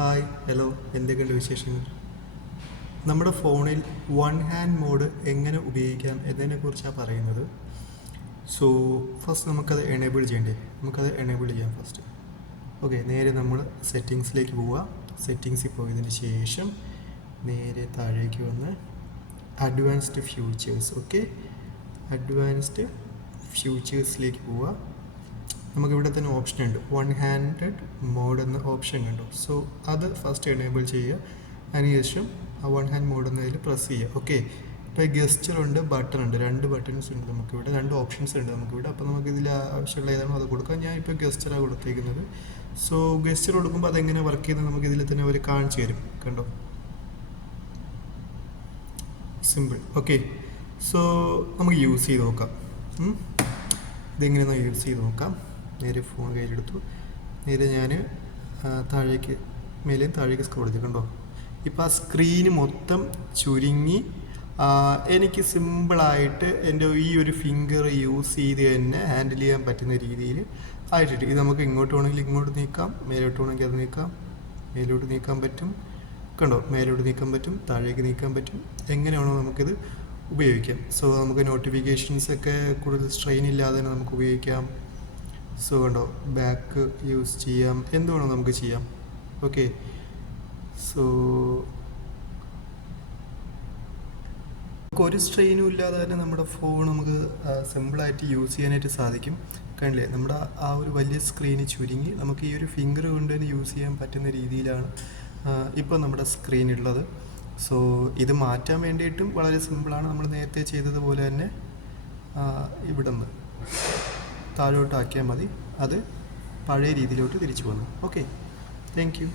Hi hello എന്തൊക്കെയുണ്ട് വിശേഷങ്ങൾ? നമ്മുടെ ഫോണിൽ വൺ ഹാൻഡ് മോഡ് എങ്ങനെ ഉപയോഗിക്കാം എന്നതിനെക്കുറിച്ചാണ് പറയുന്നത്. സോ ഫസ്റ്റ് നമുക്കത് എനേബിൾ ചെയ്യണ്ടേ? നമുക്കത് എനേബിൾ ചെയ്യാം ഫസ്റ്റ്. ഓക്കെ, നേരെ നമ്മൾ സെറ്റിങ്സിലേക്ക് പോവുക. സെറ്റിങ്സിൽ പോയതിന് ശേഷം നേരെ താഴേക്ക് വന്ന് അഡ്വാൻസ്ഡ് ഫ്യൂച്ചേഴ്സ്. ഓക്കെ, അഡ്വാൻസ്ഡ് ഫ്യൂച്ചേഴ്സിലേക്ക് പോവുക. നമുക്കിവിടെ തന്നെ ഓപ്ഷൻ ഉണ്ട്, വൺ ഹാൻഡഡ് മോഡ് എന്ന ഓപ്ഷൻ കണ്ടു. സോ അത് ഫസ്റ്റ് എനേബിൾ ചെയ്യുക. അതിനുശേഷം ആ വൺ ഹാൻഡ് മോഡ് എന്നതിൽ പ്രസ് ചെയ്യുക. ഓക്കെ, ഇപ്പോൾ ഗസ്റ്ററുണ്ട്, ബട്ടൺ ഉണ്ട്, രണ്ട് ബട്ടൺസ് ഉണ്ട് നമുക്കിവിടെ, രണ്ട് ഓപ്ഷൻസ് ഉണ്ട് നമുക്കിവിടെ. അപ്പോൾ നമുക്കിതിൽ ആവശ്യമുള്ള ഏതാണോ അത് കൊടുക്കാം. ഞാൻ ഇപ്പോൾ ഗസ്റ്ററാണ് കൊടുത്തേക്കുന്നത്. സോ ഗസ്റ്റർ കൊടുക്കുമ്പോൾ അതെങ്ങനെ വർക്ക് ചെയ്യുന്നത് നമുക്കിതിൽ തന്നെ അവർ കാണിച്ചു തരും. കണ്ടോ, സിമ്പിൾ. ഓക്കെ, സോ നമുക്ക് യൂസ് ചെയ്ത് നോക്കാം. ഇതെങ്ങനെയാണ് യൂസ് ചെയ്ത് നോക്കാം. നേരെ ഫോൺ കയ്യിലെടുത്തു. നേരെ ഞാൻ താഴേക്ക്, മേലെയും താഴേക്ക് സ്ക്രോൾ ചെയ്തു. കണ്ടോ, ഇപ്പോൾ ആ സ്ക്രീന് മൊത്തം ചുരുങ്ങി എനിക്ക് സിമ്പിളായിട്ട് എൻ്റെ ഈ ഒരു ഫിംഗർ യൂസ് ചെയ്ത് തന്നെ ഹാൻഡിൽ ചെയ്യാൻ പറ്റുന്ന രീതിയിൽ ആയിട്ടുണ്ട്. ഇത് നമുക്ക് ഇങ്ങോട്ട് വേണമെങ്കിൽ ഇങ്ങോട്ട് നീക്കാം, മേലോട്ട് വേണമെങ്കിൽ അത് നീക്കാം, മേലോട്ട് നീക്കാൻ പറ്റും. കണ്ടോ, മേലോട്ട് നീക്കാൻ പറ്റും, താഴേക്ക് നീക്കാൻ പറ്റും. എങ്ങനെയാണോ നമുക്കിത് ഉപയോഗിക്കാം. സോ നമുക്ക് നോട്ടിഫിക്കേഷൻസൊക്കെ കൂടുതൽ സ്ട്രെയിൻ ഇല്ലാതെ തന്നെ നമുക്ക് ഉപയോഗിക്കാം. സോ കണ്ടോ, ബാക്ക് യൂസ് ചെയ്യാം, എന്തുവേണോ നമുക്ക് ചെയ്യാം. ഓക്കെ, സോ ഒരു സ്ട്രെയിനും ഇല്ലാതെ തന്നെ നമ്മുടെ ഫോൺ നമുക്ക് സിമ്പിളായിട്ട് യൂസ് ചെയ്യാനായിട്ട് സാധിക്കും. കണ്ടില്ലേ, നമ്മുടെ ആ ഒരു വലിയ സ്ക്രീന് ചുരുങ്ങി നമുക്ക് ഈ ഒരു ഫിംഗർ കൊണ്ട് തന്നെ യൂസ് ചെയ്യാൻ പറ്റുന്ന രീതിയിലാണ് ഇപ്പോൾ നമ്മുടെ സ്ക്രീൻ ഉള്ളത്. സോ ഇത് മാറ്റാൻ വേണ്ടിയിട്ടും വളരെ സിമ്പിളാണ്. നമ്മൾ നേരത്തെ ചെയ്തതുപോലെ തന്നെ ഇവിടെ നിന്ന് താഴോട്ടാക്കിയാൽ മതി, അത് പഴയ രീതിയിലോട്ട് തിരിച്ചു വന്നു. Okay, thank you.